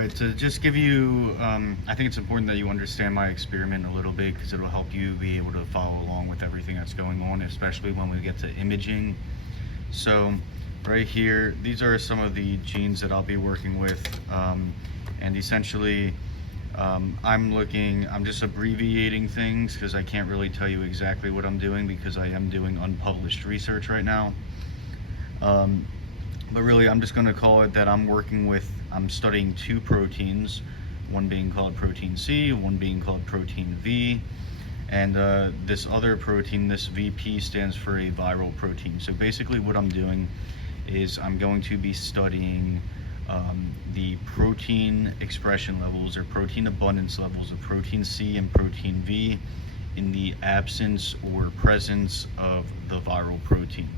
right, to just give you, I think it's important that you understand my experiment a little bit because it'll help you be able to follow along with everything that's going on, especially when we get to imaging. So right here, these are some of the genes that I'll be working with, and essentially I'm just abbreviating things because I can't really tell you exactly what I'm doing because I am doing unpublished research right now. But really, I'm just going to call it that I'm studying two proteins, one being called protein C, one being called protein V, and this other protein, this VP, stands for a viral protein. So basically what I'm doing is I'm going to be studying the protein expression levels or protein abundance levels of protein C and protein V in the absence or presence of the viral protein.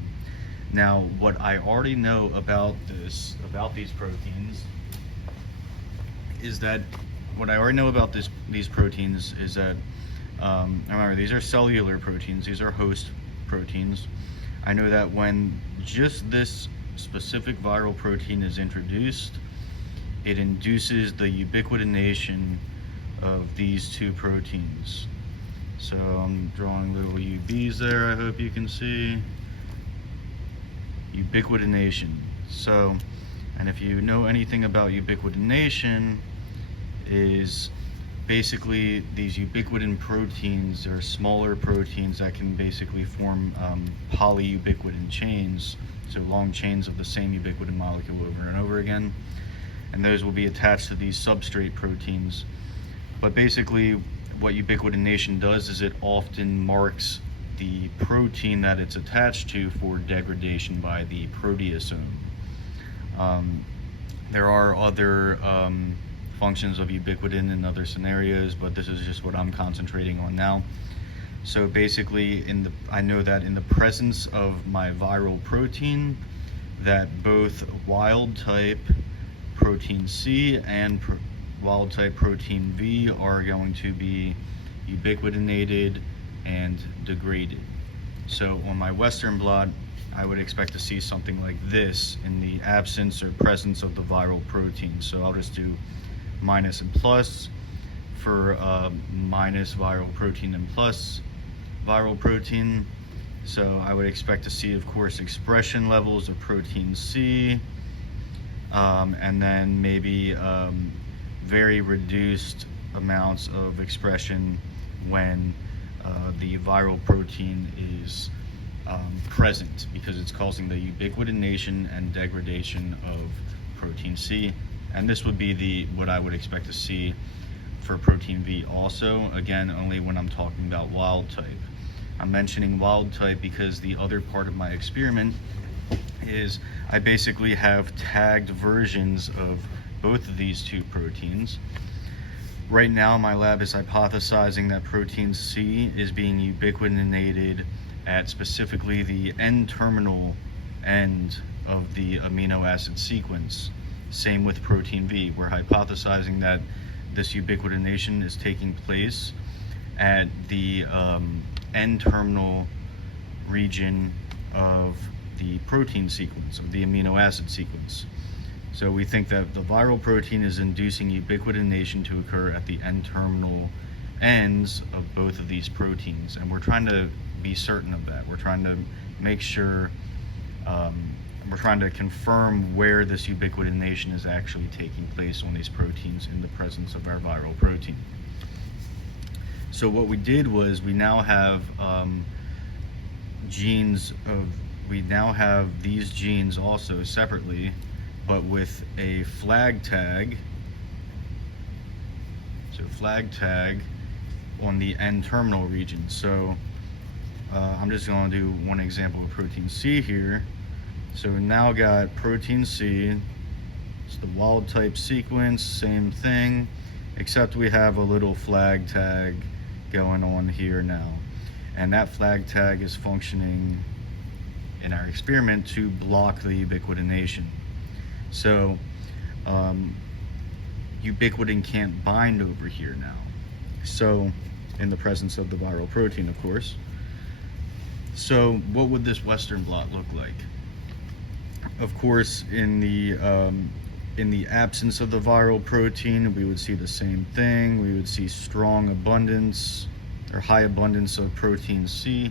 Now, what I already know about these proteins is that remember, these are cellular proteins, these are host proteins. I know that when just this specific viral protein is introduced, it induces the ubiquitination of these two proteins. So I'm drawing little UBs there, I hope you can see. Ubiquitination. So, and if you know anything about ubiquitination, is basically these ubiquitin proteins are smaller proteins that can basically form polyubiquitin chains, so long chains of the same ubiquitin molecule over and over again, and those will be attached to these substrate proteins. But basically what ubiquitination does is it often marks the protein that it's attached to for degradation by the proteasome. There are other functions of ubiquitin in other scenarios, but this is just what I'm concentrating on now. So basically, I know that in the presence of my viral protein, that both wild type protein C and wild type protein V are going to be ubiquitinated and degraded. So on my Western blot, I would expect to see something like this in the absence or presence of the viral protein. So I'll just do minus and plus for minus viral protein and plus viral protein. So I would expect to see, of course, expression levels of protein C, and then maybe very reduced amounts of expression when the viral protein is present, because it's causing the ubiquitination and degradation of protein C. And this would be what I would expect to see for protein V also, again, only when I'm talking about wild type. I'm mentioning wild type because the other part of my experiment is I basically have tagged versions of both of these two proteins. Right now, my lab is hypothesizing that protein C is being ubiquitinated at specifically the N-terminal end of the amino acid sequence. Same with protein V. We're hypothesizing that this ubiquitination is taking place at the N-terminal region of the protein sequence, of the amino acid sequence. So we think that the viral protein is inducing ubiquitination to occur at the N-terminal ends of both of these proteins, and we're trying to be certain of that. We're trying to make sure, we're trying to confirm where this ubiquitination is actually taking place on these proteins in the presence of our viral protein. So what we did was we now have these genes also separately, but with a flag tag. So flag tag on the N-terminal region. So I'm just going to do one example of protein C here. So we now got protein C. It's the wild type sequence, same thing, except we have a little flag tag going on here now. And that flag tag is functioning in our experiment to block the ubiquitination. So ubiquitin can't bind over here now. So in the presence of the viral protein, of course. So what would this Western blot look like? Of course, in the In the absence of the viral protein, we would see the same thing. We would see strong abundance or high abundance of protein C,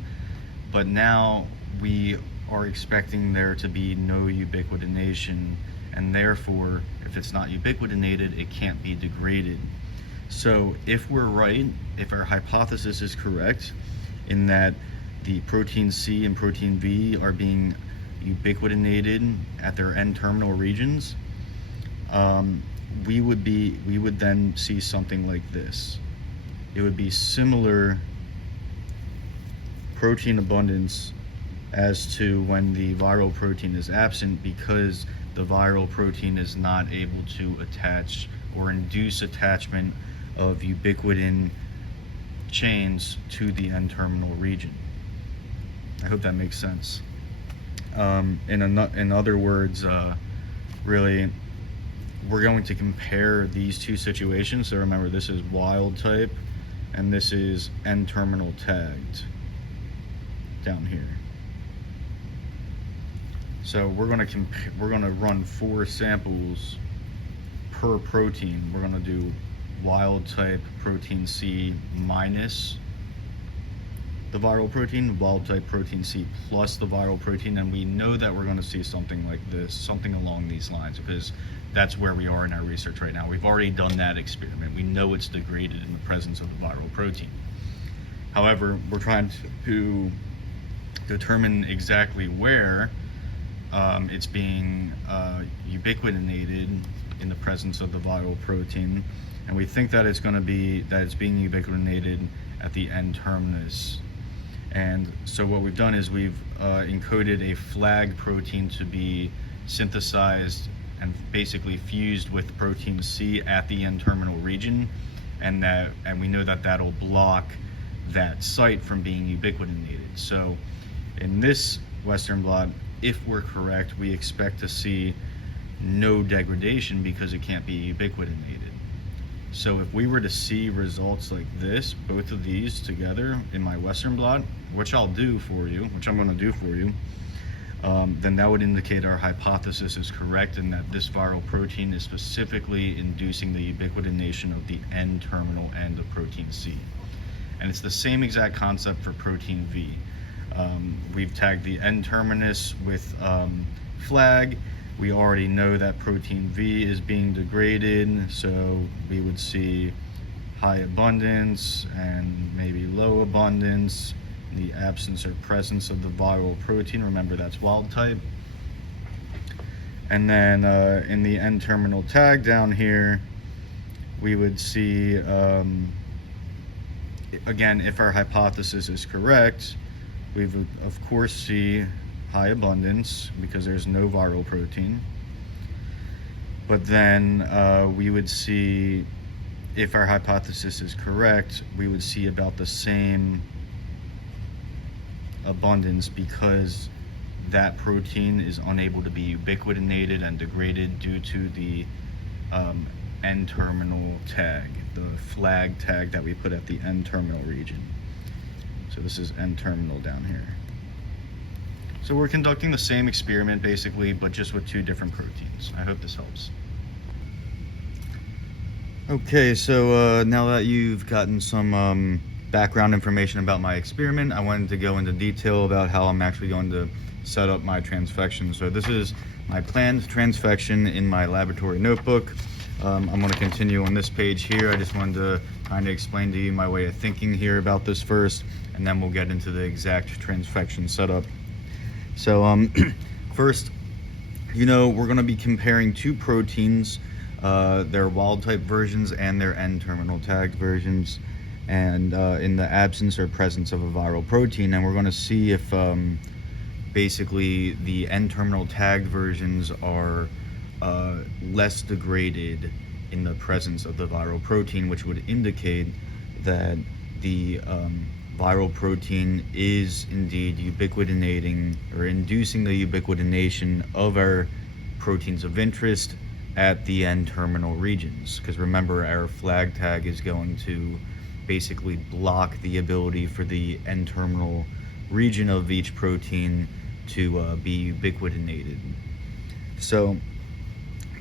but now we are expecting there to be no ubiquitination, and therefore, if it's not ubiquitinated, it can't be degraded. So if we're right, if our hypothesis is correct, in that the protein C and protein V are being ubiquitinated at their N-terminal regions, we would then see something like this. It would be similar protein abundance as to when the viral protein is absent, because the viral protein is not able to attach or induce attachment of ubiquitin chains to the N-terminal region. I hope that makes sense. In other words, really, we're going to compare these two situations. So remember, this is wild type and this is N-terminal tagged down here. So we're going to run 4 samples per protein. We're going to do wild type protein C minus the viral protein, wild type protein C plus the viral protein, and we know that we're going to see something like this, something along these lines, because that's where we are in our research right now. We've already done that experiment. We know it's degraded in the presence of the viral protein. However, we're trying to determine exactly where it's being ubiquitinated in the presence of the viral protein, and we think that it's being ubiquitinated at the N-terminus. And so what we've done is we've encoded a flag protein to be synthesized and basically fused with protein C at the N-terminal region, and we know that that'll block that site from being ubiquitinated. So in this Western blot, if we're correct, we expect to see no degradation because it can't be ubiquitinated. So if we were to see results like this, both of these together in my Western blot, which I'm going to do for you, then that would indicate our hypothesis is correct and that this viral protein is specifically inducing the ubiquitination of the N-terminal end of protein C. And it's the same exact concept for protein V. We've tagged the N-terminus with flag. We already know that protein V is being degraded, so we would see high abundance and maybe low abundance in the absence or presence of the viral protein. Remember, that's wild type. And then in the N-terminal tag down here, we would see, again, if our hypothesis is correct, we would of course see high abundance because there's no viral protein. But then we would see, if our hypothesis is correct, we would see about the same abundance because that protein is unable to be ubiquitinated and degraded due to the N-terminal tag, the flag tag that we put at the N-terminal region. So this is N-terminal down here. So we're conducting the same experiment basically, but just with 2 different proteins. I hope this helps. Okay, so now that you've gotten some background information about my experiment, I wanted to go into detail about how I'm actually going to set up my transfection. So this is my planned transfection in my laboratory notebook. I'm going to continue on this page here. I just wanted to kind of explain to you my way of thinking here about this first, and then we'll get into the exact transfection setup. So first, we're going to be comparing 2 proteins, their wild type versions and their N-terminal tagged versions, and in the absence or presence of a viral protein. And we're going to see if basically the N-terminal tagged versions are less degraded in the presence of the viral protein, which would indicate that the viral protein is indeed ubiquitinating or inducing the ubiquitination of our proteins of interest at the N-terminal regions. Because remember, our flag tag is going to basically block the ability for the N-terminal region of each protein to be ubiquitinated. So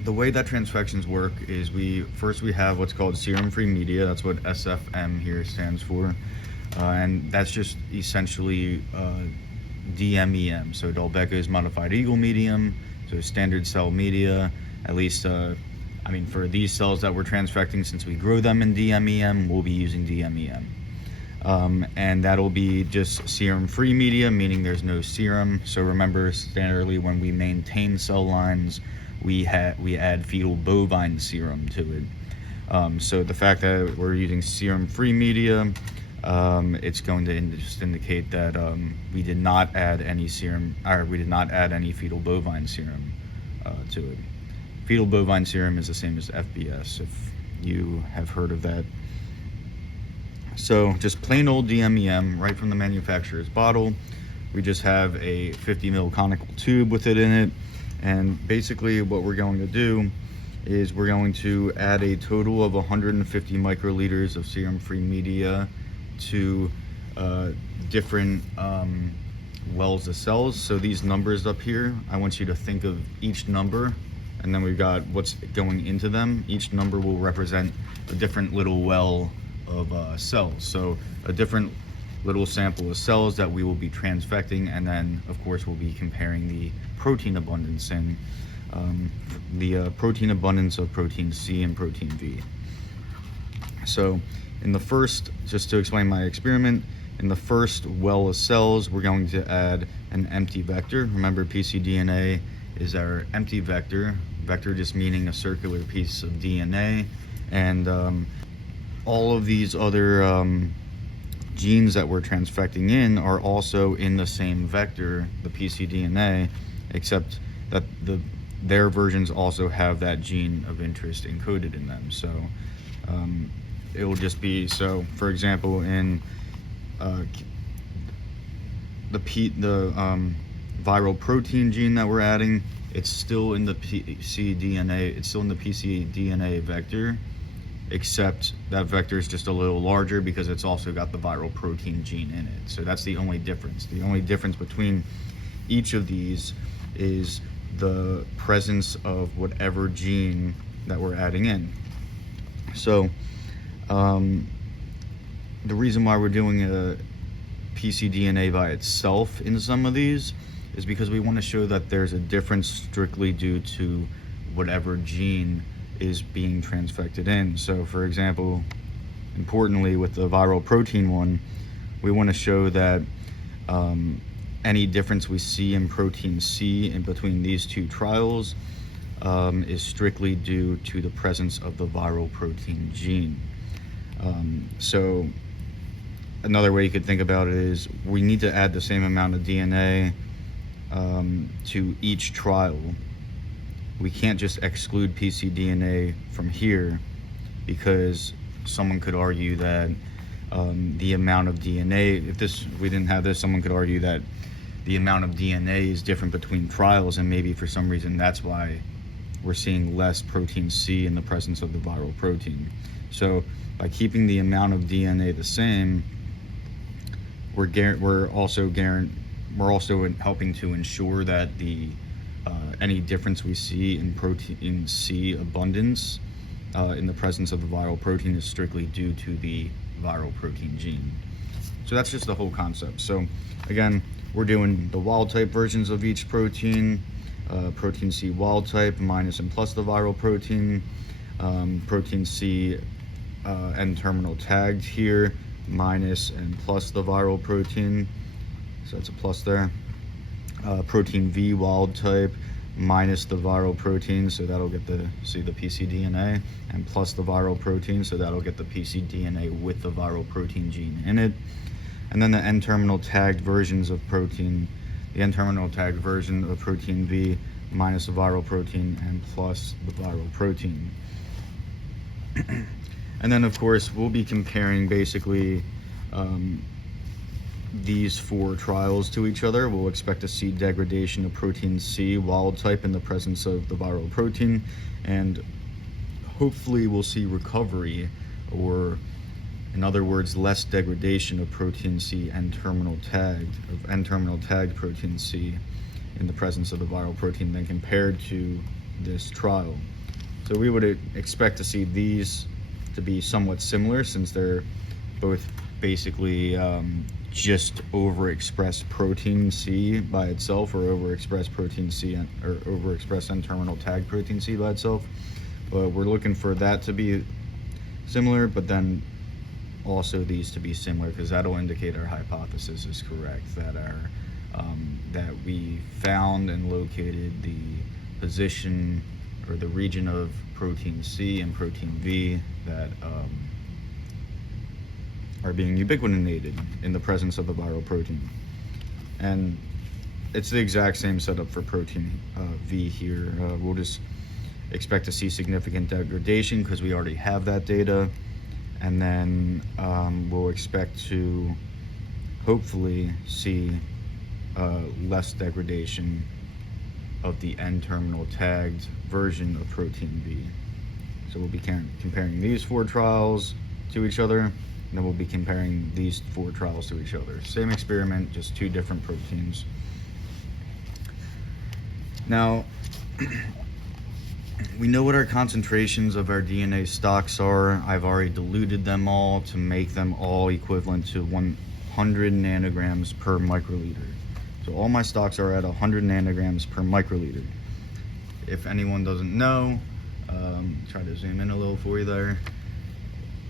The way that transfections work is we have what's called serum-free media. That's what SFM here stands for, and that's just essentially DMEM. So Dolbeck's modified Eagle medium, so standard cell media. At least, for these cells that we're transfecting, since we grow them in DMEM, we'll be using DMEM. And that'll be just serum-free media, meaning there's no serum. So remember, standardly when we maintain cell lines, we add fetal bovine serum to it. So the fact that we're using serum-free media, it's going to just indicate that we did not add any serum, or we did not add any fetal bovine serum to it. Fetal bovine serum is the same as FBS, if you have heard of that. So just plain old DMEM right from the manufacturer's bottle. We just have a 50 ml conical tube with it in it, and basically what we're going to do is we're going to add a total of 150 microliters of serum-free media to different wells of cells. So these numbers up here, I want you to think of each number, and then we've got what's going into them. Each number will represent a different little well of cells. So a different little sample of cells that we will be transfecting, and then of course we'll be comparing the protein abundance and the protein abundance of protein C and protein V. So in the first, just to explain my experiment, in the first well of cells, we're going to add an empty vector. Remember, pcDNA is our empty vector. Vector just meaning a circular piece of DNA, and all of these other genes that we're transfecting in are also in the same vector, the pcDNA, except that their versions also have that gene of interest encoded in them. So it will just be, so for example, in the viral protein gene that we're adding, it's still in the pcDNA, it's still in the pcDNA vector, except that vector is just a little larger because it's also got the viral protein gene in it. So that's the only difference. The only difference between each of these is the presence of whatever gene that we're adding in. So the reason why we're doing a pcDNA by itself in some of these is because we want to show that there's a difference strictly due to whatever gene is being transfected in. So for example, importantly with the viral protein one, we want to show that any difference we see in protein C in between these two trials is strictly due to the presence of the viral protein gene. So another way you could think about it is we need to add the same amount of DNA to each trial. We can't just exclude pcDNA from here, because someone could argue that the amount of DNA, we didn't have this, someone could argue that the amount of DNA is different between trials, and maybe for some reason that's why we're seeing less protein C in the presence of the viral protein. So by keeping the amount of DNA the same, we're also helping to ensure that any difference we see in protein C abundance in the presence of the viral protein is strictly due to the viral protein gene. So that's just the whole concept. So again, we're doing the wild type versions of each protein, protein C wild type minus and plus the viral protein, protein C N-terminal tagged here, minus and plus the viral protein, so that's a plus there. Protein V wild type minus the viral protein, so that'll get the pcDNA, and plus the viral protein, so that'll get the pcDNA with the viral protein gene in it. And then the N-terminal tagged versions of protein, the N-terminal tagged version of protein V minus the viral protein and plus the viral protein. And then of course we'll be comparing basically these four trials to each other. We'll expect to see degradation of protein C wild type in the presence of the viral protein, and hopefully we'll see recovery, or in other words, less degradation of protein C N-terminal tagged protein C in the presence of the viral protein than compared to this trial. So we would expect to see these to be somewhat similar, since they're both basically just overexpressed protein C by itself, or overexpressed protein C or overexpressed N-terminal tag protein C by itself. But we're looking for that to be similar, but then also these to be similar, because that'll indicate our hypothesis is correct, that that we found and located the position or the region of protein C and protein V that are being ubiquitinated in the presence of the viral protein. And it's the exact same setup for protein V here. We'll just expect to see significant degradation because we already have that data, and then we'll expect to hopefully see less degradation of the N-terminal tagged version of protein V. So we'll be comparing these 4 trials to each other, and then we'll be comparing these 4 trials to each other. Same experiment, just 2 different proteins. Now, we know what our concentrations of our DNA stocks are. I've already diluted them all to make them all equivalent to 100 nanograms per microliter. So all my stocks are at 100 nanograms per microliter. If anyone doesn't know, try to zoom in a little for you there.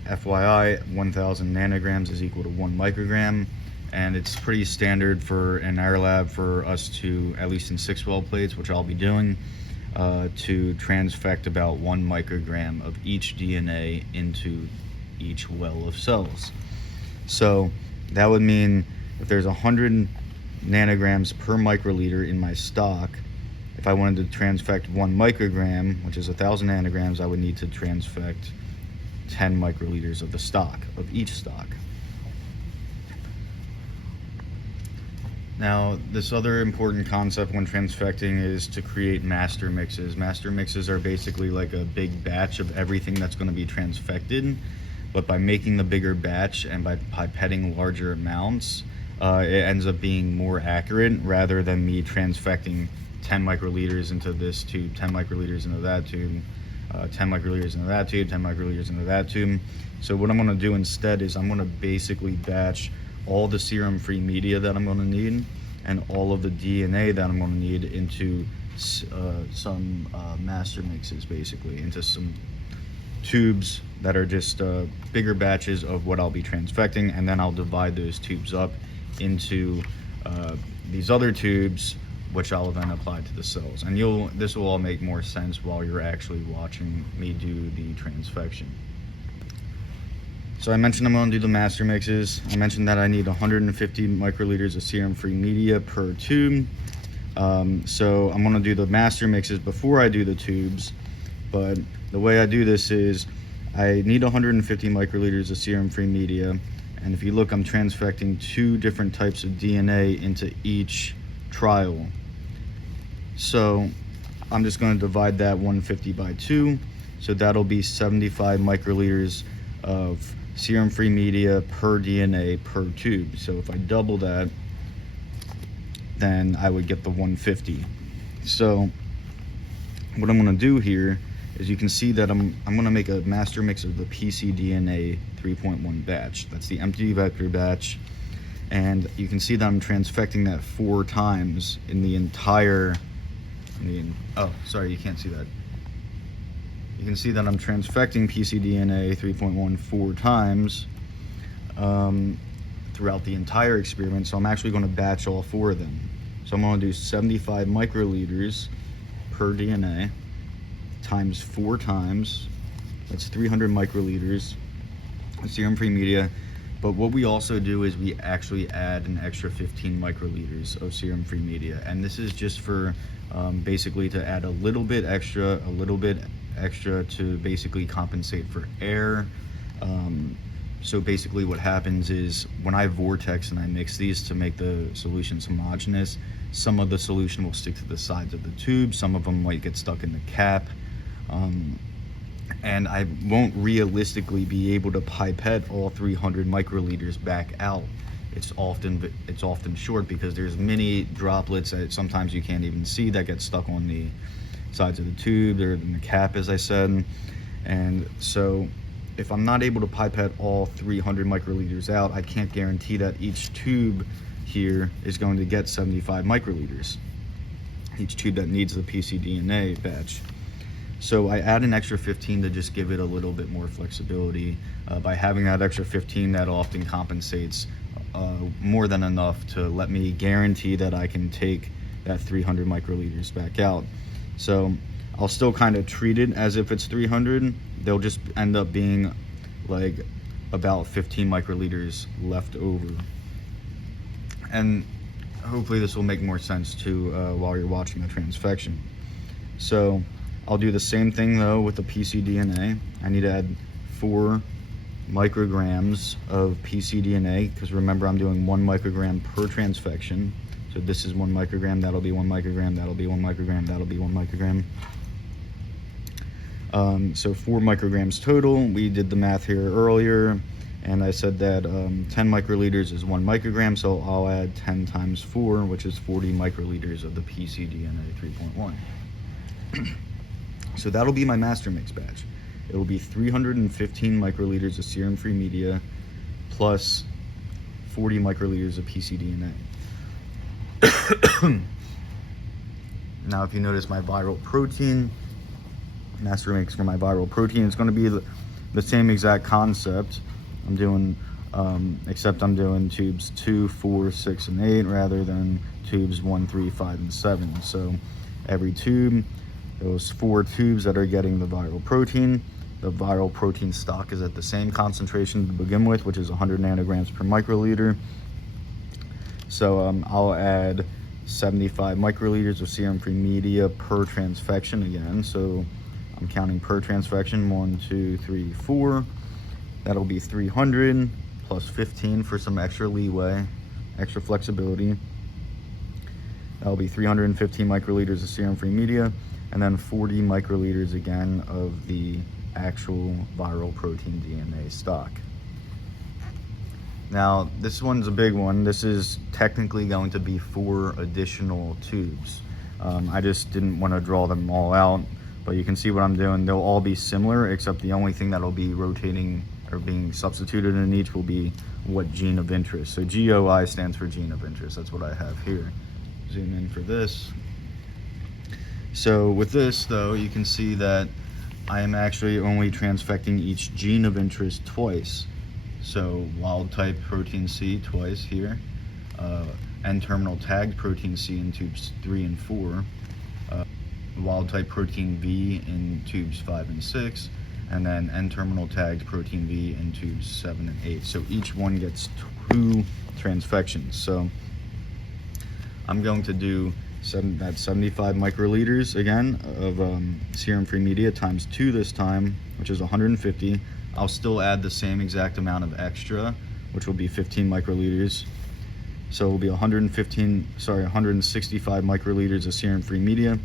FYI, 1000 nanograms is equal to 1 microgram, and it's pretty standard in our lab for us to, at least in 6-well plates, which I'll be doing, to transfect about 1 microgram of each DNA into each well of cells. So that would mean if there's 100 nanograms per microliter in my stock, if I wanted to transfect 1 microgram, which is 1000 nanograms, I would need to transfect 10 microliters of the stock, of each stock. Now, this other important concept when transfecting is to create master mixes. Master mixes are basically like a big batch of everything that's going to be transfected, but by making the bigger batch and by pipetting larger amounts, it ends up being more accurate rather than me transfecting 10 microliters into this tube, 10 microliters into that tube, 10 microliters into that tube, 10 microliters into that tube. So what I'm going to do instead is I'm going to basically batch all the serum-free media that I'm going to need and all of the DNA that I'm going to need into some master mixes, basically, into some tubes that are just bigger batches of what I'll be transfecting, and then I'll divide those tubes up into these other tubes, which I'll then apply to the cells. And this will all make more sense while you're actually watching me do the transfection. So I mentioned I'm going to do the master mixes. I mentioned that I need 150 microliters of serum-free media per tube. So I'm going to do the master mixes before I do the tubes. But the way I do this is I need 150 microliters of serum-free media. And if you look, I'm transfecting 2 different types of DNA into each trial. So I'm just going to divide that 150 by 2. So that'll be 75 microliters of serum-free media per DNA per tube. So if I double that, then I would get the 150. So what I'm going to do here is you can see that I'm going to make a master mix of the pcDNA 3.1 batch. That's the empty vector batch. And you can see that I'm transfecting that 4 times in the entire... oh, sorry, you can't see that. You can see that I'm transfecting pcDNA 3.1 4 times throughout the entire experiment. So I'm actually going to batch all 4 of them. So I'm going to do 75 microliters per DNA times 4 times. That's 300 microliters of serum-free media. But what we also do is we actually add an extra 15 microliters of serum-free media. And this is just for basically to add a little bit extra to basically compensate for air. So basically what happens is when I vortex and I mix these to make the solutions homogeneous, some of the solution will stick to the sides of the tube, some of them might get stuck in the cap, and I won't realistically be able to pipette all 300 microliters back out. It's often short because there's many droplets that sometimes you can't even see that get stuck on sides of the tube, they're in the cap, as I said. And so if I'm not able to pipette all 300 microliters out, I can't guarantee that each tube here is going to get 75 microliters, each tube that needs the PCDNA batch. So I add an extra 15 to just give it a little bit more flexibility. By having that extra 15, that often compensates more than enough to let me guarantee that I can take that 300 microliters back out. So I'll still kind of treat it as if it's 300. They'll just end up being like about 15 microliters left over. And hopefully this will make more sense too while you're watching the transfection. So I'll do the same thing though with the PCDNA. I need to add 4 micrograms of PCDNA, because remember I'm doing 1 microgram per transfection. So this is 1 microgram, that'll be 1 microgram, that'll be 1 microgram, that'll be 1 microgram. So 4 micrograms total. We did the math here earlier, and I said that 10 microliters is 1 microgram, so I'll add 10 times 4, which is 40 microliters of the PCDNA 3.1. So that'll be my master mix batch. It will be 315 microliters of serum-free media plus 40 microliters of PCDNA. Now, if you notice my viral protein, master mix for my viral protein, it's going to be the same exact concept. I'm doing, except I'm doing tubes 2, 4, 6, and 8 rather than tubes 1, 3, 5, and 7. So every tube, those 4 tubes that are getting the viral protein stock is at the same concentration to begin with, which is 100 nanograms per microliter. So I'll add 75 microliters of serum-free media per transfection again. So I'm counting per transfection, 1, 2, 3, 4. That'll be 300 plus 15 for some extra leeway, extra flexibility. That'll be 315 microliters of serum-free media, and then 40 microliters again of the actual viral protein DNA stock. Now, this one's a big one. This is technically going to be 4 additional tubes. I just didn't want to draw them all out, but you can see what I'm doing. They'll all be similar, except the only thing that'll be rotating or being substituted in each will be what gene of interest. So GOI stands for gene of interest. That's what I have here. Zoom in for this. So with this though, you can see that I am actually only transfecting each gene of interest twice. So wild type protein C twice here, N-terminal tagged protein C in tubes 3 and 4, wild type protein V in tubes 5 and 6, and then N-terminal tagged protein V in tubes 7 and 8. So each one gets 2 transfections. So I'm going to do 75 microliters again of serum-free media times 2 this time, which is 150. I'll still add the same exact amount of extra, which will be 15 microliters. So it will be 165 microliters of serum-free media.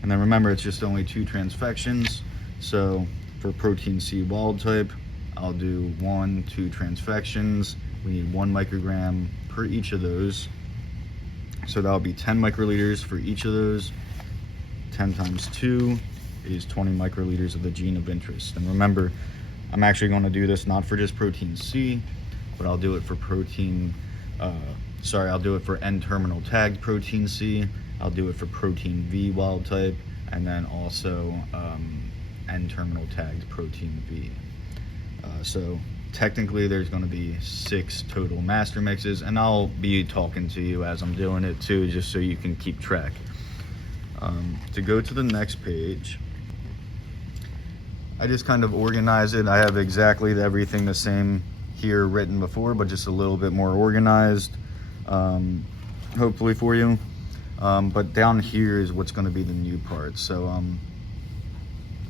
And then remember, it's just only 2 transfections. So for protein C wild type, I'll do 1, 2 transfections. We need 1 microgram per each of those. So that'll be 10 microliters for each of those. 10 times 2 is 20 microliters of the gene of interest. And remember, I'm actually going to do this not for just protein C, but I'll do it for I'll do it for N-terminal tagged protein C. I'll do it for protein V wild type, and then also N-terminal tagged protein V. So technically there's going to be 6 total master mixes, and I'll be talking to you as I'm doing it too, just so you can keep track. To go to the next page, I just kind of organize it. I have exactly everything the same here written before, but just a little bit more organized, hopefully for you. But down here is what's going to be the new part. So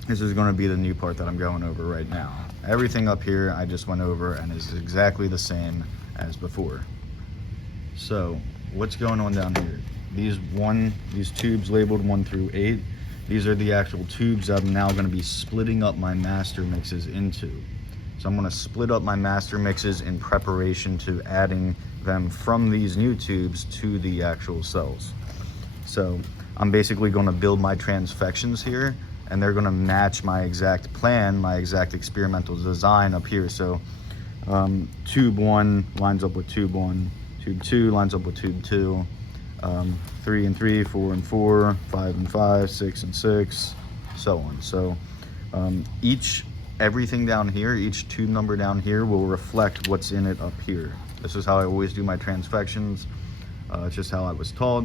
this is going to be the new part that I'm going over right now. Everything up here I just went over and is exactly the same as before. So what's going on down here? These tubes labeled 1 through 8, these are the actual tubes that I'm now going to be splitting up my master mixes into. So I'm going to split up my master mixes in preparation to adding them from these new tubes to the actual cells. So I'm basically going to build my transfections here, and they're going to match my exact plan, my exact experimental design up here. So tube 1 lines up with tube 1, tube 2 lines up with tube 2, 3 and 3, 4 and 4, 5 and 5, 6 and 6, so on. So everything down here, each tube number down here will reflect what's in it up here. This is how I always do my transfections. It's just how I was taught.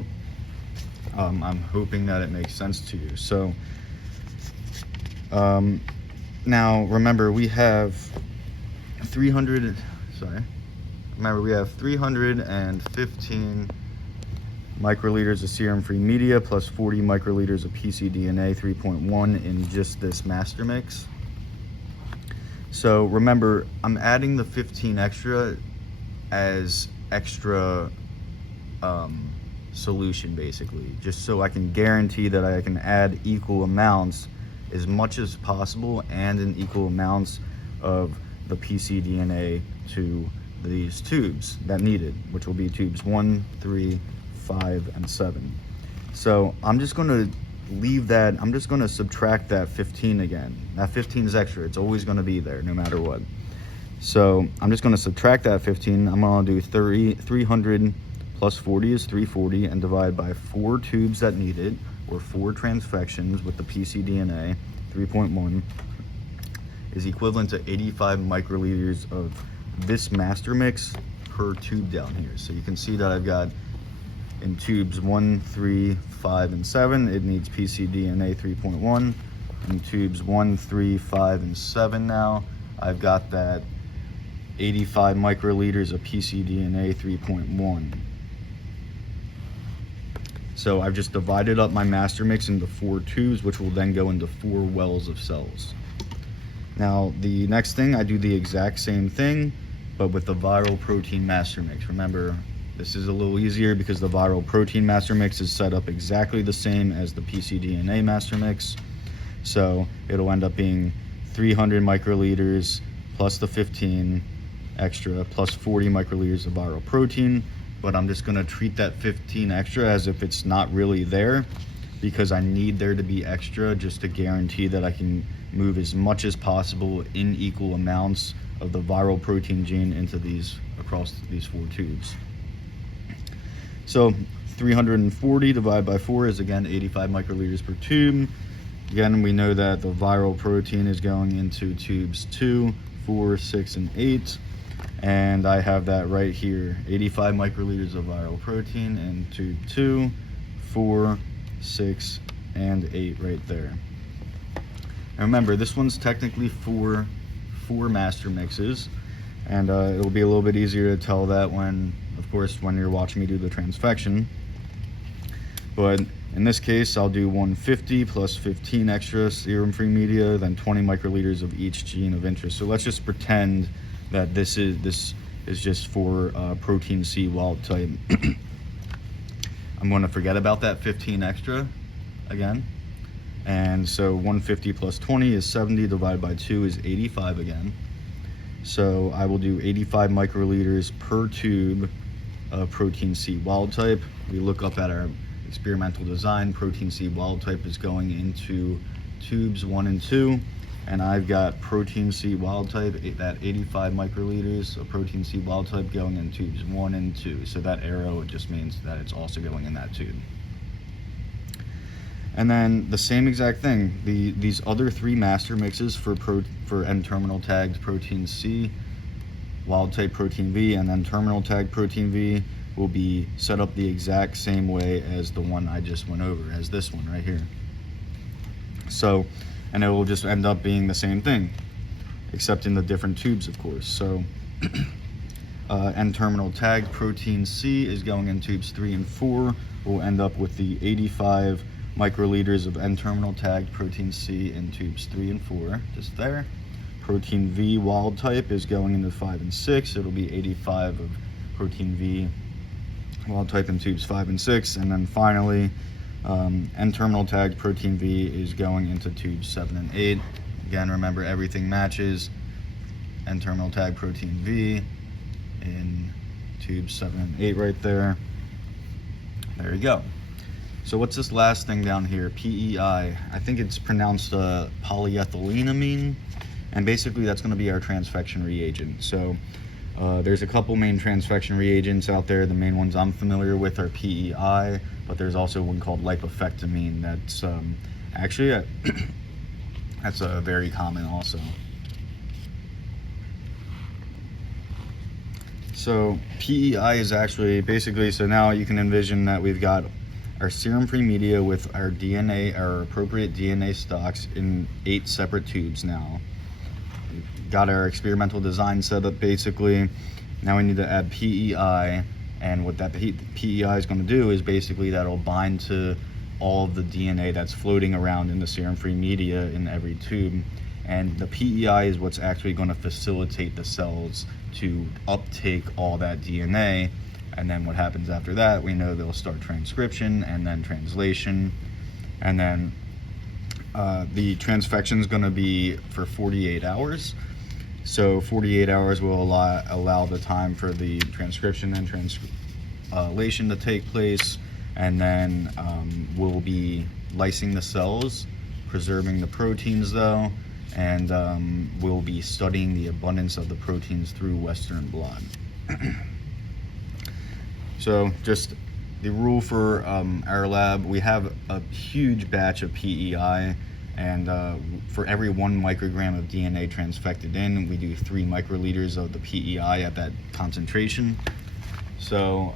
I'm hoping that it makes sense to you. So now remember, we have 315 microliters of serum-free media plus 40 microliters of pcDNA 3.1 in just this master mix. So remember, I'm adding the 15 extra as extra solution, basically, just so I can guarantee that I can add equal amounts as much as possible and in equal amounts of the pcDNA to these tubes that needed, which will be tubes 1, 3, 5, and 7. So I'm just going to leave that, I'm just going to subtract that 15 again. That 15 is extra, it's always going to be there no matter what. So I'm just going to subtract that 15. I'm going to do 300 plus 40 is 340 and divide by 4 tubes that need it, or 4 transfections with the pcDNA 3.1 is equivalent to 85 microliters of this master mix per tube down here. So you can see that I've got in tubes 1, 3, 5, and 7, it needs pcDNA 3.1. In tubes 1, 3, 5, and 7 now, I've got that 85 microliters of pcDNA 3.1. So I've just divided up my master mix into 4 tubes, which will then go into 4 wells of cells. Now, the next thing, I do the exact same thing, but with the viral protein master mix. Remember, this is a little easier because the viral protein master mix is set up exactly the same as the pcDNA master mix. So it'll end up being 300 microliters plus the 15 extra plus 40 microliters of viral protein. But I'm just going to treat that 15 extra as if it's not really there, because I need there to be extra just to guarantee that I can move as much as possible in equal amounts of the viral protein gene into these, across these 4 tubes. So 340 divided by 4 is again 85 microliters per tube. Again, we know that the viral protein is going into tubes 2, 4, 6, and 8. And I have that right here, 85 microliters of viral protein in tube 2, 4, 6, and 8 right there. And remember, this one's technically four master mixes, and it'll be a little bit easier to tell that when, of course, when you're watching me do the transfection. But in this case, I'll do 150 plus 15 extra serum-free media, then 20 microliters of each gene of interest. So let's just pretend that this is just for protein C wild type. I'm going to forget about that 15 extra again. And so 150 plus 20 is 70, divided by 2 is 85 again. So I will do 85 microliters per tube of protein C wild type. We look up at our experimental design, protein C wild type is going into tubes 1 and 2. And I've got protein C wild type, that 85 microliters of protein C wild type going in tubes 1 and 2. So that arrow, it just means that it's also going in that tube. And then the same exact thing, these other 3 master mixes for N-terminal tagged protein C, wild type protein V, and then terminal tagged protein V will be set up the exact same way as the one I just went over, as this one right here. So, and it will just end up being the same thing, except in the different tubes, of course. So N-terminal tagged protein C is going in tubes 3 and 4. We'll end up with the 85 microliters of N-terminal tagged protein C in tubes 3 and 4, just there. Protein V wild type is going into 5 and 6. It'll be 85 of protein V wild type in tubes 5 and 6. And then finally, N-terminal tagged protein V is going into tubes 7 and 8. Again, remember, everything matches. N-terminal tagged protein V in tubes 7 and 8 right there. There you go. So what's this last thing down here? PEI. I think it's pronounced polyethylenamine, and basically that's going to be our transfection reagent. So there's a couple main transfection reagents out there. The main ones I'm familiar with are PEI, but there's also one called lipofectamine that's actually that's very common also. So PEI is actually basically, so now you can envision that we've got our serum-free media with our DNA, our appropriate DNA stocks in 8 separate tubes now. Got our experimental design set up basically. Now we need to add PEI, and what that PEI is going to do is basically that'll bind to all of the DNA that's floating around in the serum-free media in every tube. And the PEI is what's actually going to facilitate the cells to uptake all that DNA. And then what happens after that, we know they'll start transcription and then translation. And then the transfection is going to be for 48 hours. So 48 hours will allow the time for the transcription and translation to take place. And then we'll be lysing the cells, preserving the proteins though, and we'll be studying the abundance of the proteins through Western blot. So just the rule for our lab, we have a huge batch of PEI, and for every 1 microgram of DNA transfected in, we do 3 microliters of the PEI at that concentration. So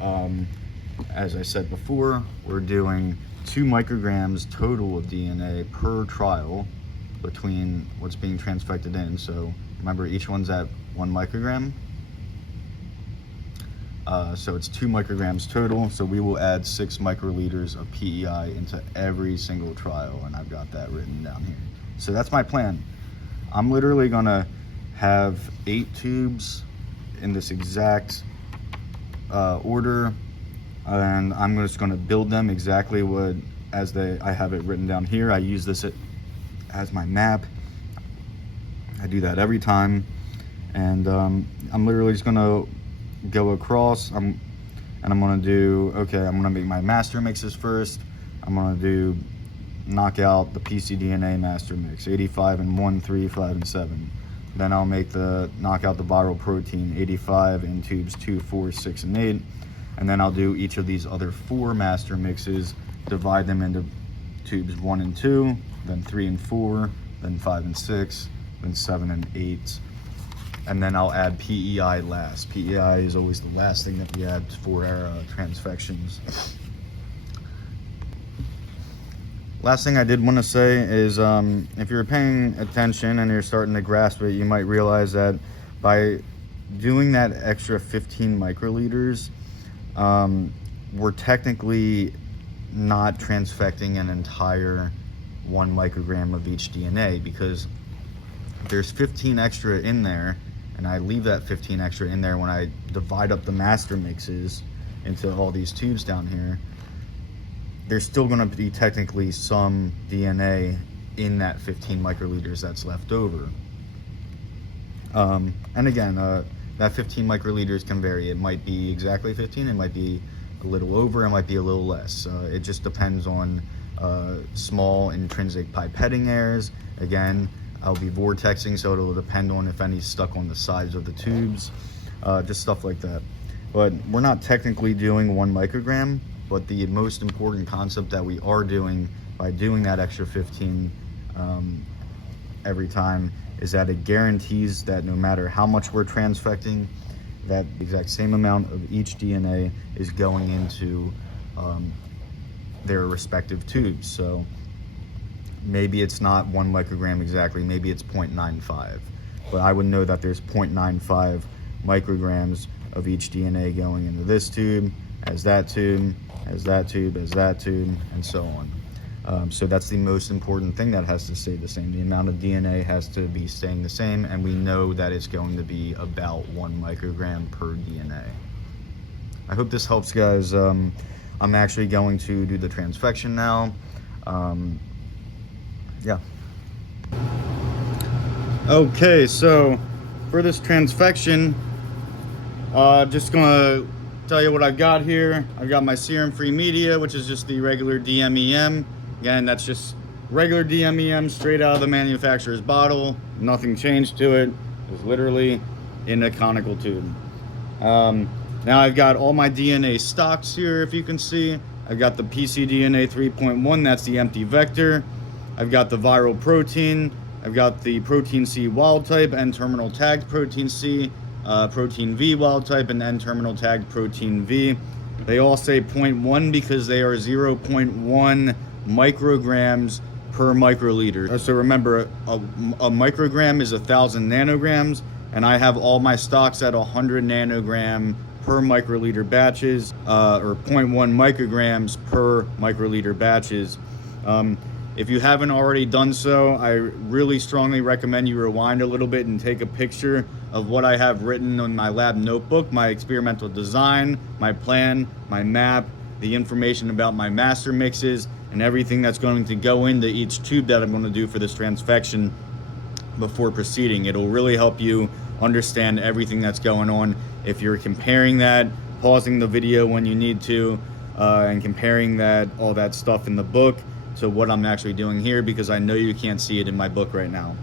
as I said before, we're doing 2 micrograms total of DNA per trial between what's being transfected in. So remember, each one's at 1 microgram. So it's 2 micrograms total. So we will add 6 microliters of PEI into every single trial, and I've got that written down here. So that's my plan. I'm literally gonna have 8 tubes in this exact order, and I'm just gonna build them exactly I have it written down here. I use this as my map. I do that every time, and I'm literally just gonna go across. I'm gonna do, okay, I'm gonna make my master mixes first. I'm gonna knock out the pcDNA master mix, 85 and 1, 3, 5, and 7. Then I'll knock out the viral protein, 85 in tubes 2, 4, 6, and 8. And then I'll do each of these other 4 master mixes, divide them into tubes 1 and 2, then 3 and 4, then 5 and 6, then 7 and 8. And then I'll add PEI last. PEI is always the last thing that we add for our transfections. Last thing I did want to say is if you're paying attention and you're starting to grasp it, you might realize that by doing that extra 15 microliters, we're technically not transfecting an entire 1 microgram of each DNA, because there's 15 extra in there, and I leave that 15 extra in there when I divide up the master mixes into all these tubes down here. There's still going to be technically some DNA in that 15 microliters that's left over. And again, that 15 microliters can vary. It might be exactly 15, it might be a little over, it might be a little less. It just depends on small intrinsic pipetting errors. Again, I'll be vortexing, so it'll depend on if any's stuck on the sides of the tubes, just stuff like that. But we're not technically doing 1 microgram, but the most important concept that we are doing by doing that extra 15 every time is that it guarantees that no matter how much we're transfecting, that exact same amount of each DNA is going into their respective tubes. So maybe it's not 1 microgram exactly, maybe it's 0.95, but I would know that there's 0.95 micrograms of each DNA going into this tube, as that tube, as that tube, as that tube, and so on. So that's the most important thing that has to stay the same. The amount of DNA has to be staying the same, and we know that it's going to be about 1 microgram per DNA. I hope this helps, guys. I'm actually going to do the transfection now. Yeah. Okay, so for this transfection, just gonna tell you what I've got here. I've got my serum-free media, which is just the regular DMEM. Again, that's just regular DMEM straight out of the manufacturer's bottle. Nothing changed to it. It's literally in a conical tube. Now I've got all my DNA stocks here, if you can see. I've got the pcDNA 3.1, that's the empty vector. I've got the viral protein. I've got the protein C wild type, N-terminal tagged protein C, protein V wild type, and N-terminal tagged protein V. They all say 0.1 because they are 0.1 micrograms per microliter. So remember, a microgram is 1,000 nanograms, and I have all my stocks at 100 nanogram per microliter batches, or 0.1 micrograms per microliter batches. If you haven't already done so, I really strongly recommend you rewind a little bit and take a picture of what I have written on my lab notebook, my experimental design, my plan, my map, the information about my master mixes, and everything that's going to go into each tube that I'm going to do for this transfection before proceeding. It'll really help you understand everything that's going on. If you're comparing that, pausing the video when you need to, and comparing that, all that stuff in the book to what I'm actually doing here, because I know you can't see it in my book right now.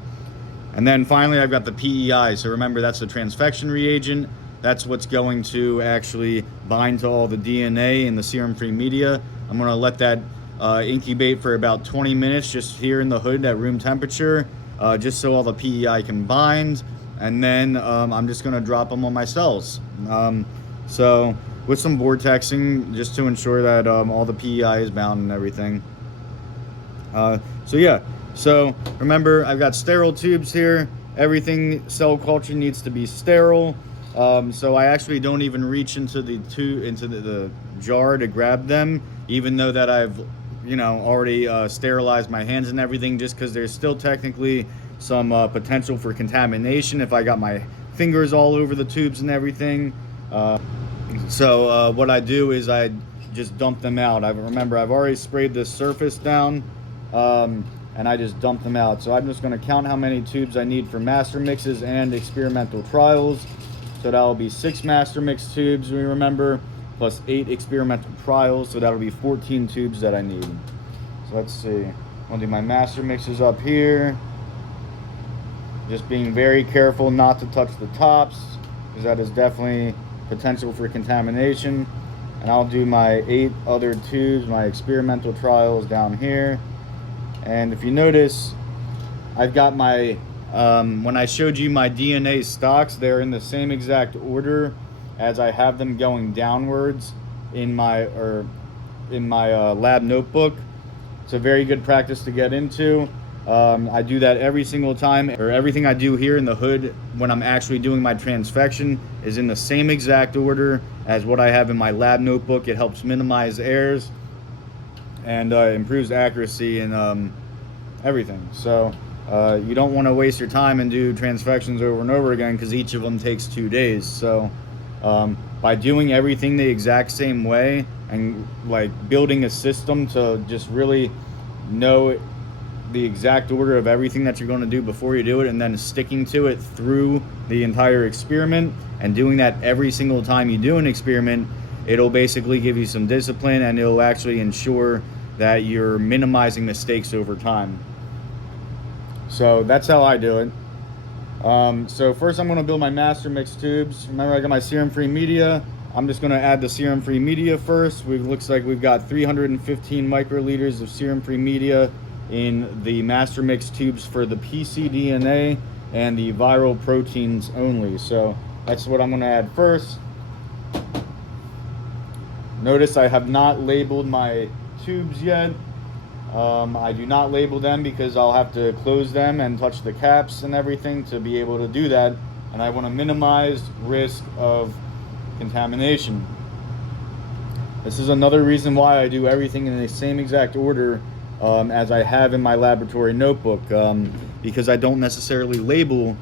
And then finally, I've got the PEI. So remember, that's the transfection reagent. That's what's going to actually bind to all the DNA in the serum-free media. I'm going to let that incubate for about 20 minutes just here in the hood at room temperature, just so all the PEI can bind. And then I'm just going to drop them on my cells. So with some vortexing, just to ensure that all the PEI is bound and everything. So yeah, so remember, I've got sterile tubes here. Everything cell culture needs to be sterile. So I actually don't even reach into the jar to grab them, even though that I've, already sterilized my hands and everything, just because there's still technically some potential for contamination if I got my fingers all over the tubes and everything. So what I do is I just dump them out. Remember, I've already sprayed this surface down, and I just dump them out. So I'm just going to count how many tubes I need for master mixes and experimental trials. So that'll be 6 master mix tubes, we remember, plus 8 experimental trials. So that'll be 14 tubes that I need. So let's see. I'll do my master mixes up here. Just being very careful not to touch the tops, because that is definitely potential for contamination. And I'll do my 8 other tubes, my experimental trials down here. And if you notice, I've got my, when I showed you my DNA stocks, they're in the same exact order as I have them going downwards in my lab notebook. It's a very good practice to get into. I do that every single time, or everything I do here in the hood when I'm actually doing my transfection is in the same exact order as what I have in my lab notebook. It helps minimize errors and improves accuracy and everything. So you don't want to waste your time and do transfections over and over again, because each of them takes 2 days. So by doing everything the exact same way and like building a system to just really know the exact order of everything that you're going to do before you do it, and then sticking to it through the entire experiment and doing that every single time you do an experiment, it'll basically give you some discipline, and it'll actually ensure that you're minimizing mistakes over time. So that's how I do it. So first I'm going to build my master mix tubes. Remember, I got my serum-free media. I'm just going to add the serum-free media first. Looks like we've got 315 microliters of serum-free media in the master mix tubes for the pcDNA and the viral proteins only. So that's what I'm going to add first. Notice I have not labeled my tubes yet. I do not label them because I'll have to close them and touch the caps and everything to be able to do that, and I want to minimize risk of contamination. This is another reason why I do everything in the same exact order as I have in my laboratory notebook, because I don't necessarily label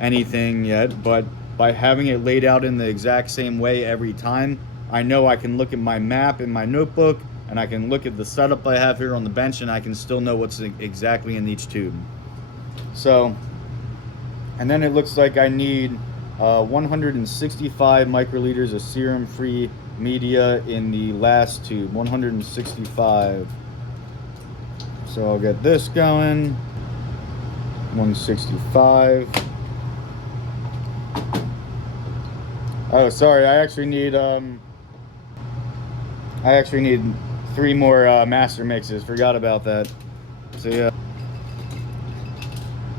anything yet, but by having it laid out in the exact same way every time, I know I can look at my map in my notebook, and I can look at the setup I have here on the bench, and I can still know what's exactly in each tube. So, and then it looks like I need 165 microliters of serum-free media in the last tube. 165. So I'll get this going. 165. Oh, sorry. I actually need 3 more master mixes. Forgot about that. So yeah.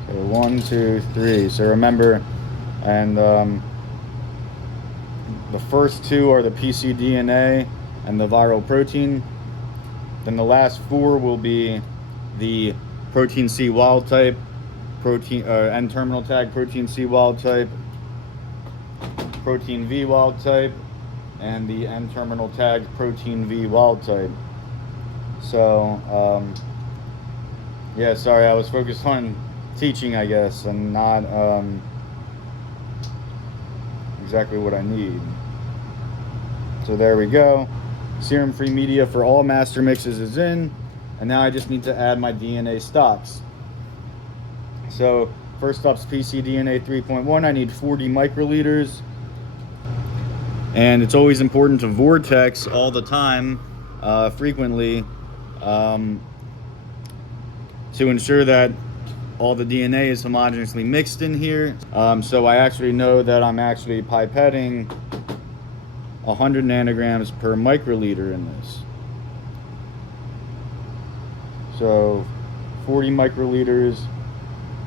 So 1, 2, 3. So remember, and the first 2 are the pcDNA and the viral protein. Then the last 4 will be the protein C wild type, protein N-terminal tag protein C wild type, protein V wild type, and the N-terminal tag protein V wild type. So yeah, sorry, I was focused on teaching, I guess, and not exactly what I need. So there we go. Serum-free media for all master mixes is in, and now I just need to add my DNA stocks. So first up's pcDNA 3.1. I need 40 microliters, and it's always important to vortex all the time, frequently, to ensure that all the DNA is homogeneously mixed in here. So I actually know that I'm actually pipetting 100 nanograms per microliter in this. So 40 microliters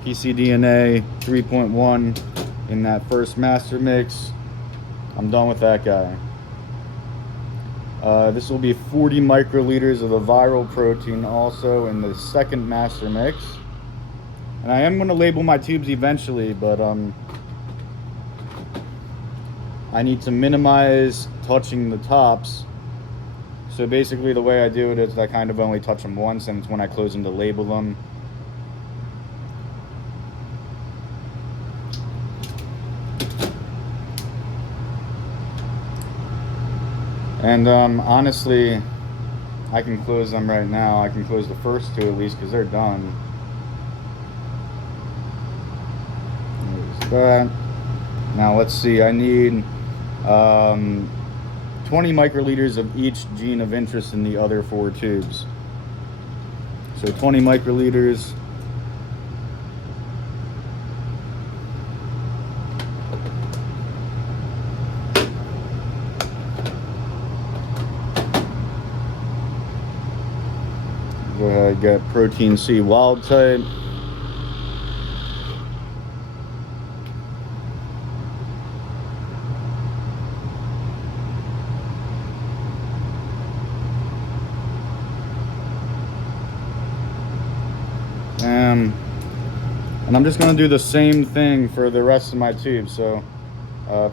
pcDNA 3.1 in that first master mix. I'm done with that guy. This will be 40 microliters of the viral protein also in the second master mix. And I am going to label my tubes eventually, but I need to minimize touching the tops. So basically the way I do it is I kind of only touch them once, and it's when I close them to label them. And honestly, I can close them right now. I can close the first 2 at least because they're done. There's that. Now let's see, I need 20 microliters of each gene of interest in the other 4 tubes. So 20 microliters. Go ahead, get protein C wild type. And I'm just going to do the same thing for the rest of my tubes. So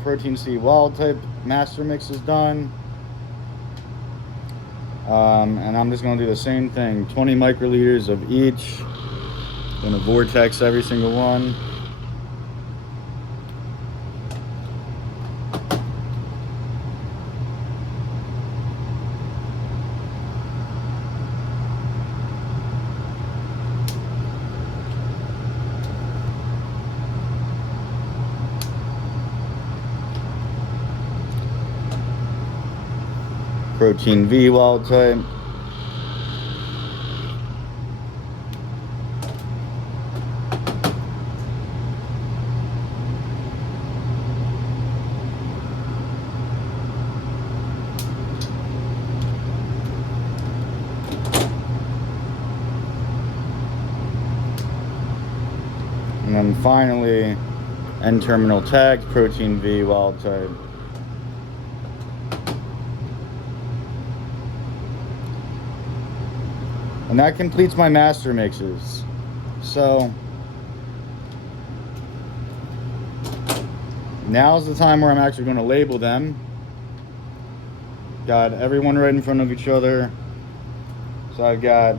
protein C wild type master mix is done. And I'm just going to do the same thing, 20 microliters of each. Going to vortex every single one. Protein V wild type. And then finally, N-terminal tagged protein V wild type. And that completes my master mixes. So now's the time where I'm actually going to label them. Got everyone right in front of each other. So I've got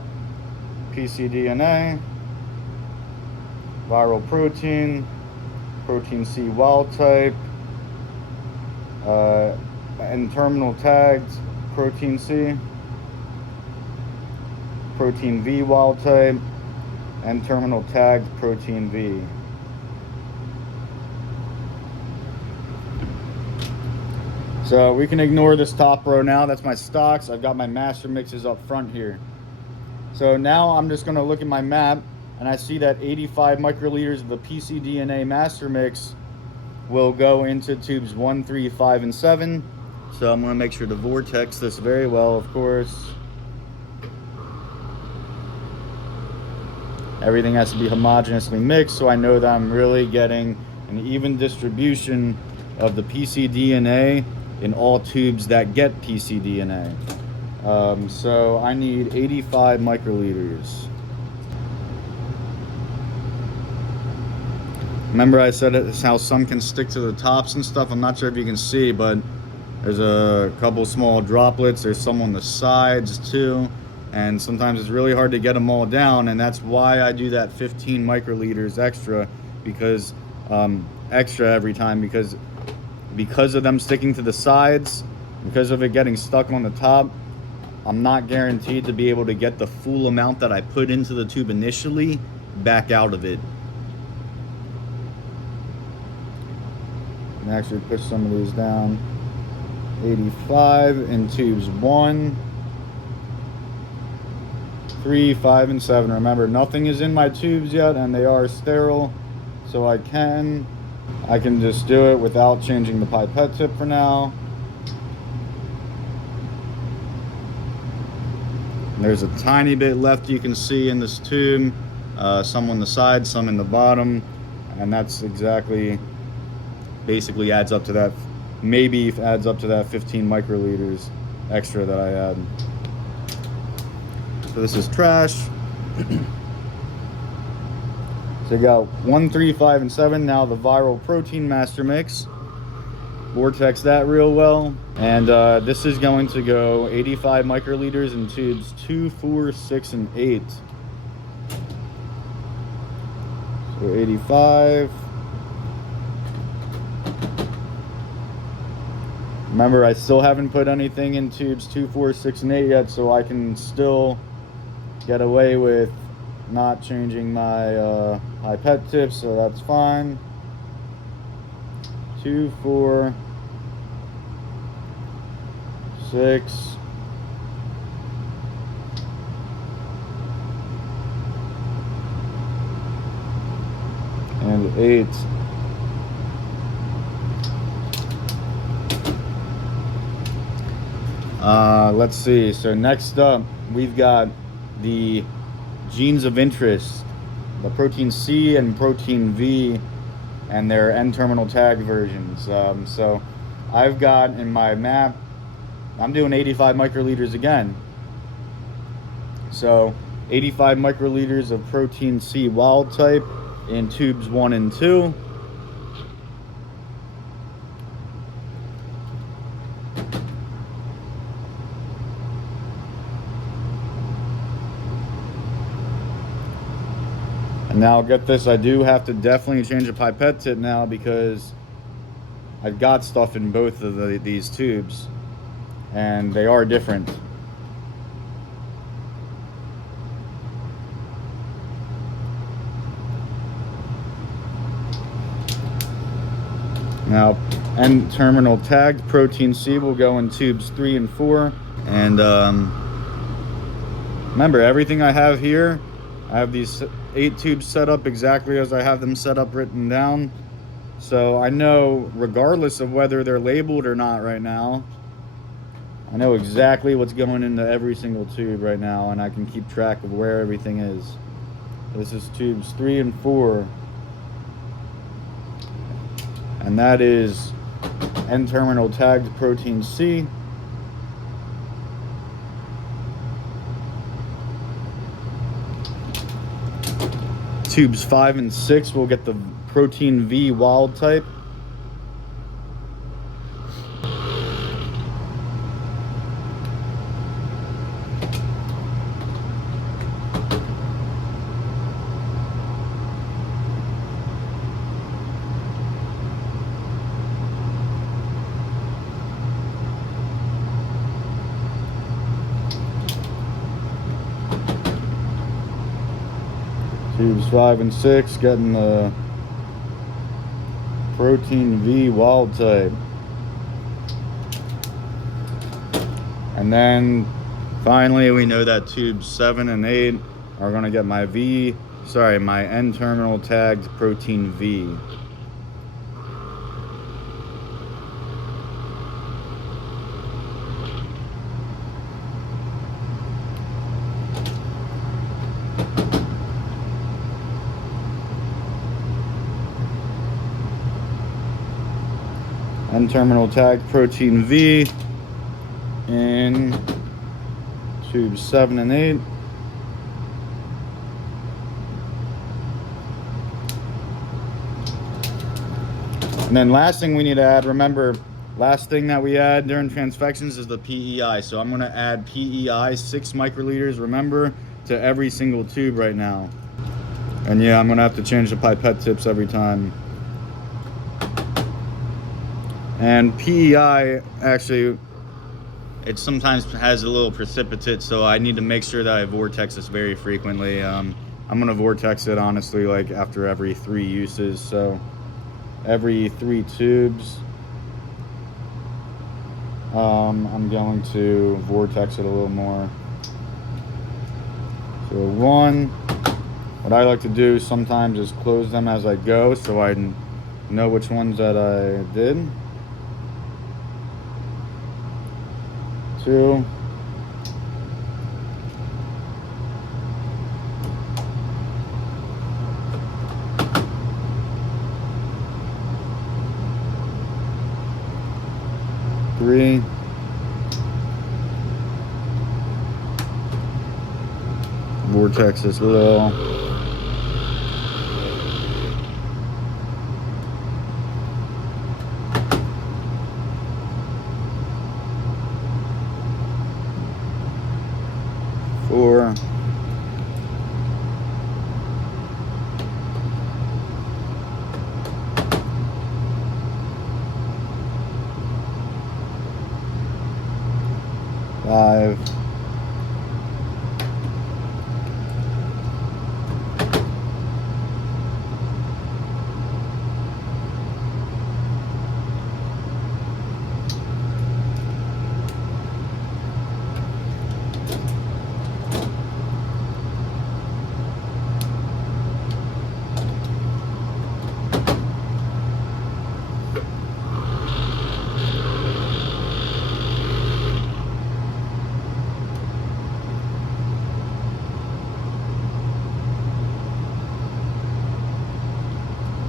pcDNA, viral protein, protein C wild type, N-terminal tagged protein C, protein V wild type, and terminal tagged protein V. So we can ignore this top row now. That's my stocks. I've got my master mixes up front here. So now I'm just going to look at my map, and I see that 85 microliters of the PCDNA master mix will go into tubes 1, 3, 5, and 7. So I'm going to make sure to vortex this very well, of course. Everything has to be homogeneously mixed, so I know that I'm really getting an even distribution of the PCDNA in all tubes that get PCDNA. So I need 85 microliters. Remember I said it's how some can stick to the tops and stuff. I'm not sure if you can see, but there's a couple small droplets. There's some on the sides too. And sometimes it's really hard to get them all down, and that's why I do that 15 microliters extra, because extra every time, because of them sticking to the sides, because of it getting stuck on the top, I'm not guaranteed to be able to get the full amount that I put into the tube initially back out of it. And actually push some of these down. 85 in tubes 1, 3, 5, and 7. Remember, nothing is in my tubes yet, and they are sterile, so I can just do it without changing the pipette tip for now. And there's a tiny bit left you can see in this tube, some on the side, some in the bottom, and that's basically adds up to that, maybe adds up to that 15 microliters extra that I add. So this is trash. So you got 1, 3, 5, and 7. Now the viral protein master mix. Vortex that real well. And this is going to go 85 microliters in tubes 2, 4, 6, and 8. So 85. Remember, I still haven't put anything in tubes 2, 4, 6, and 8 yet, so I can still get away with not changing my pipette tip, so that's fine. 2, 4, 6, and 8. Let's see. So next up, we've got the genes of interest, the protein C and protein V, and their N-terminal tag versions. So I've got in my map, I'm doing 85 microliters again. So 85 microliters of protein C wild type in tubes 1 and 2. And now get this, I do have to definitely change the pipette tip now, because I've got stuff in both of these tubes, and they are different. Now, N-terminal tagged protein C will go in tubes 3 and 4. And remember, everything I have here, I have these 8 tubes set up exactly as I have them set up written down. So I know, regardless of whether they're labeled or not right now, I know exactly what's going into every single tube right now, and I can keep track of where everything is. This is tubes 3 and 4. And that is N-terminal tagged protein C. Tubes 5 and 6 will get the protein V wild type. Tubes 5 and 6 getting the protein V wild type. And then finally we know that tubes 7 and 8 are going to get my my N terminal tagged protein V. N terminal tagged protein V in tubes 7 and 8. And then last thing we need to add, remember, last thing that we add during transfections is the PEI. So I'm going to add PEI 6 microliters, remember, to every single tube right now. And yeah, I'm going to have to change the pipette tips every time. And PEI, actually, it sometimes has a little precipitate, so I need to make sure that I vortex this very frequently. I'm going to vortex it, honestly, like after every 3 uses. So every 3 tubes, I'm going to vortex it a little more. So 1, what I like to do sometimes is close them as I go so I know which ones that I did. 2. 3. Vortex this little. 4. 5.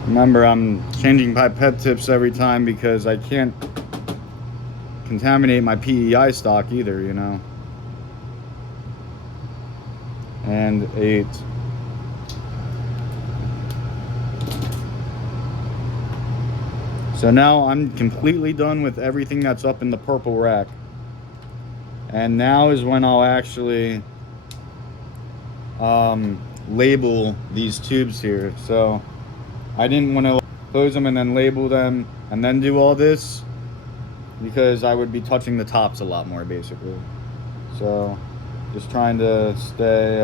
'Member, I'm changing pipette tips every time because I can't contaminate my PEI stock either, you know. And 8. So now I'm completely done with everything that's up in the purple rack. And now is when I'll actually label these tubes here. So I didn't want to close them and then label them and then do all this because I would be touching the tops a lot more, basically. So just trying to stay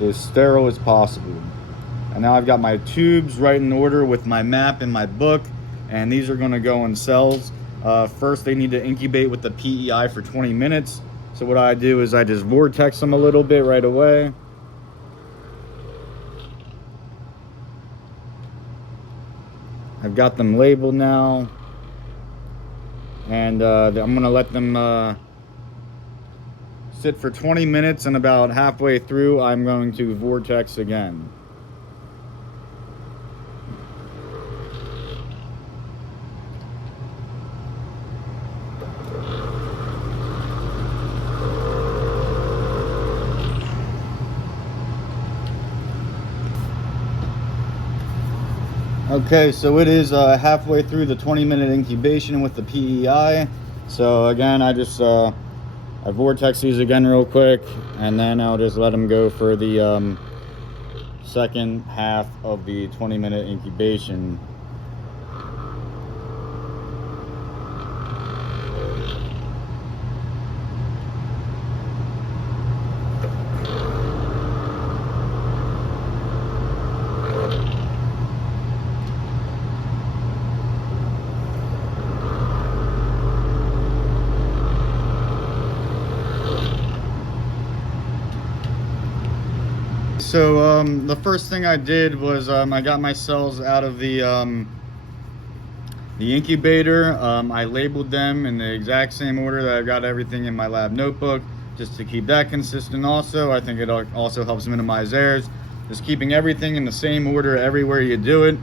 as sterile as possible. And now I've got my tubes right in order with my map in my book, and these are going to go in cells. First, they need to incubate with the PEI for 20 minutes. So what I do is I just vortex them a little bit right away. I've got them labeled now, and I'm going to let them sit for 20 minutes, and about halfway through I'm going to vortex again. Okay, so it is halfway through the 20-minute incubation with the PEI. So again, I vortex these again real quick, and then I'll just let them go for the second half of the 20-minute incubation. So the first thing I did was I got my cells out of the incubator. I labeled them in the exact same order that I got everything in my lab notebook, just to keep that consistent. Also, I think it also helps minimize errors. Just keeping everything in the same order everywhere you do it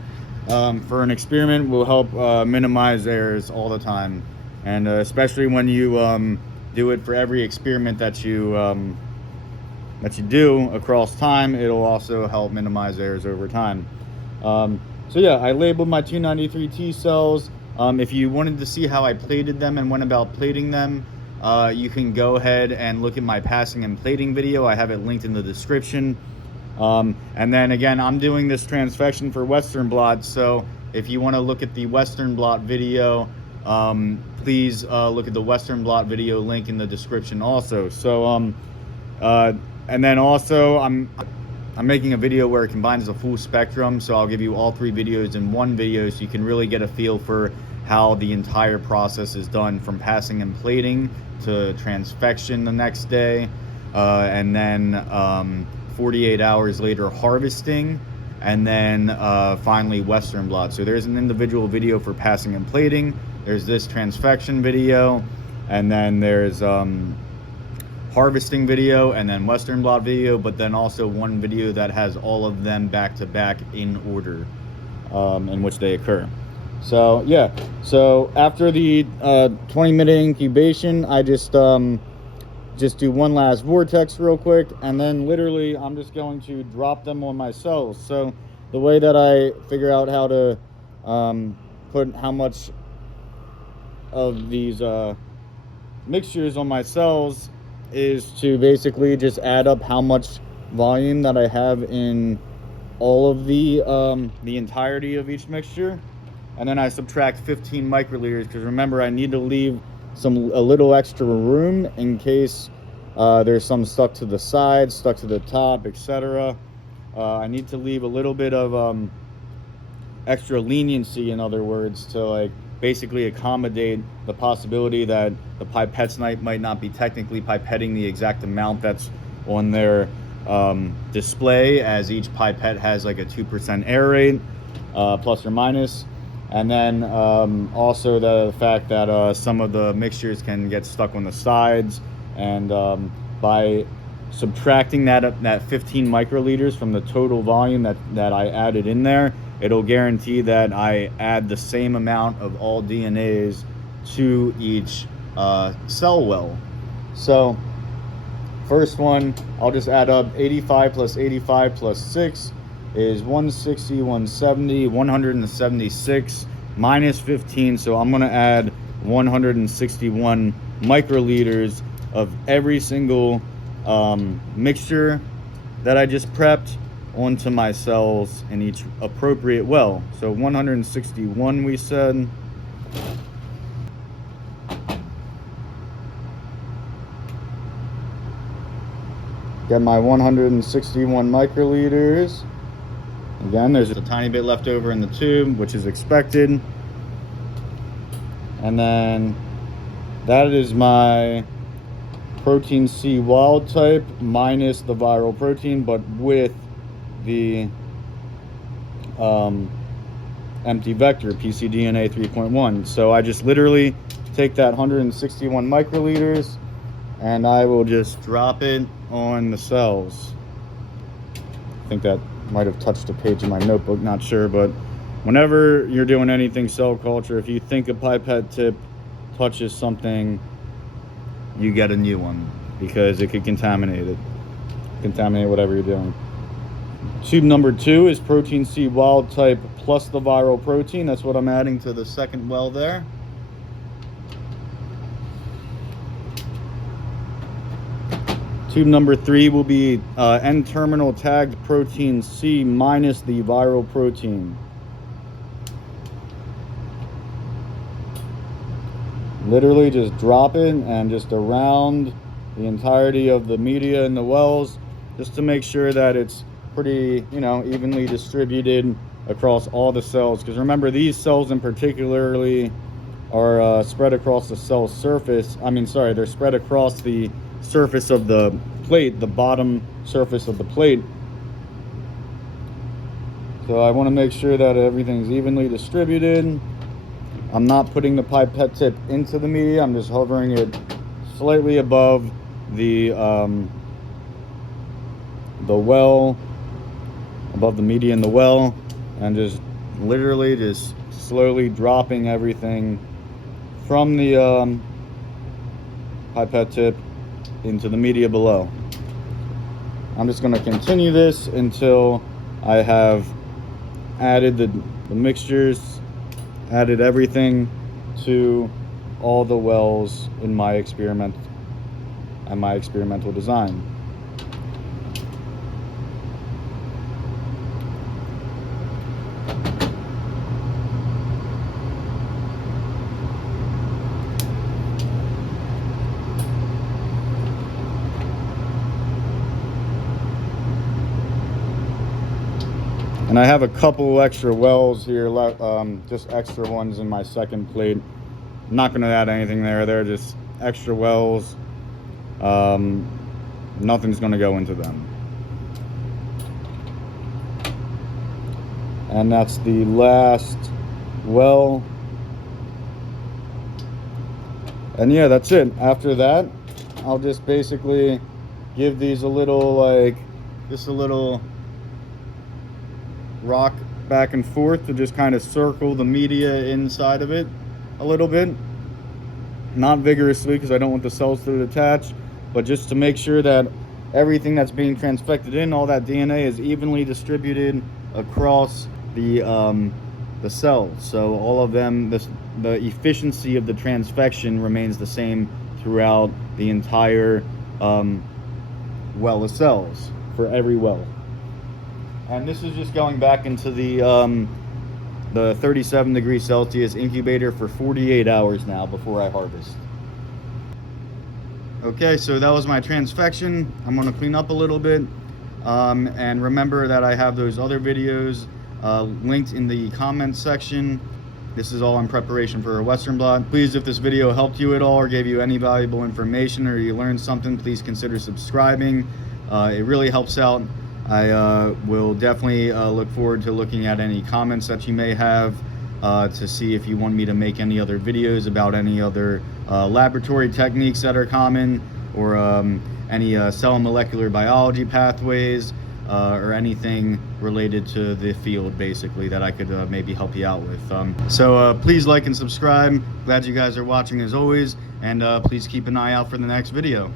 for an experiment will help minimize errors all the time, and especially when you do it for every experiment that you do across time, it'll also help minimize errors over time. So yeah, I labeled my 293 T cells. If you wanted to see how I plated them and went about plating them, you can go ahead and look at my passing and plating video. I have it linked in the description. And then again, I'm doing this transfection for Western blot, so if you want to look at the Western blot video, please look at the Western blot video link in the description also. So and then also I'm making a video where it combines the full spectrum, so I'll give you all 3 videos in one video so you can really get a feel for how the entire process is done, from passing and plating to transfection the next day, and then 48 hours later harvesting, and then finally Western blot. So there's an individual video for passing and plating, there's this transfection video, and then there's harvesting video, and then Western blot video, but then also one video that has all of them back to back in order in which they occur. So yeah, so after the 20-minute incubation, I just do one last vortex real quick, and then literally I'm just going to drop them on my cells. So the way that I figure out how to put how much of these mixtures on my cells is to basically just add up how much volume that I have in all of the entirety of each mixture, and then I subtract 15 microliters, because remember, I need to leave a little extra room in case there's some stuck to the side, stuck to the top, etc. I need to leave a little bit of extra leniency, in other words, to like basically accommodate the possibility that the pipettes might not be technically pipetting the exact amount that's on their display, as each pipette has like a 2% error rate, plus or minus. And then also the fact that some of the mixtures can get stuck on the sides, and by subtracting that 15 microliters from the total volume that I added in there, it'll guarantee that I add the same amount of all DNAs to each cell well. So first one, I'll just add up 85 plus 85 plus 6 is 160, 170, 176 minus 15. So I'm going to add 161 microliters of every single mixture that I just prepped onto my cells in each appropriate well. So 161 we said. Get my 161 microliters. Again, there's a tiny bit left over in the tube, which is expected. And then that is my protein C wild type minus the viral protein, but with the empty vector pcDNA 3.1. So I just literally take that 161 microliters and I will just drop it on the cells. I think that might have touched a page in my notebook, not sure, but whenever you're doing anything cell culture, if you think a pipette tip touches something, you get a new one, because it could contaminate whatever you're doing. Tube number 2 is protein C wild type plus the viral protein. That's what I'm adding to the second well there. Tube number 3 will be N-terminal tagged protein C minus the viral protein. Literally just drop it and just around the entirety of the media in the wells, just to make sure that it's pretty, evenly distributed across all the cells. Because remember, these cells in particularly are spread across the cell surface. They're spread across the surface of the plate, the bottom surface of the plate. So I want to make sure that everything's evenly distributed. I'm not putting the pipette tip into the media. I'm just hovering it slightly above the well, above the media in the well, and just literally just slowly dropping everything from the pipette tip into the media below. I'm just going to continue this until I have added the mixtures, added everything to all the wells in my experiment and my experimental design. And I have a couple extra wells here, just extra ones in my second plate. I'm not going to add anything there. They're just extra wells. Nothing's going to go into them. And that's the last well. And yeah, that's it. After that, I'll just basically give these a little, just a little rock back and forth to just kind of circle the media inside of it a little bit. Not vigorously, because I don't want the cells to detach, but just to make sure that everything that's being transfected in, all that DNA, is evenly distributed across the cells. So all of them, the efficiency of the transfection remains the same throughout the entire well of cells for every well. And this is just going back into the 37 degrees Celsius incubator for 48 hours now before I harvest. Okay, so that was my transfection. I'm going to clean up a little bit. And remember that I have those other videos linked in the comments section. This is all in preparation for a Western Blot. Please, if this video helped you at all or gave you any valuable information or you learned something, please consider subscribing. It really helps out. I will definitely look forward to looking at any comments that you may have to see if you want me to make any other videos about any other laboratory techniques that are common, or any cell and molecular biology pathways, or anything related to the field, basically, that I could maybe help you out with. So please like and subscribe. Glad you guys are watching as always, and please keep an eye out for the next video.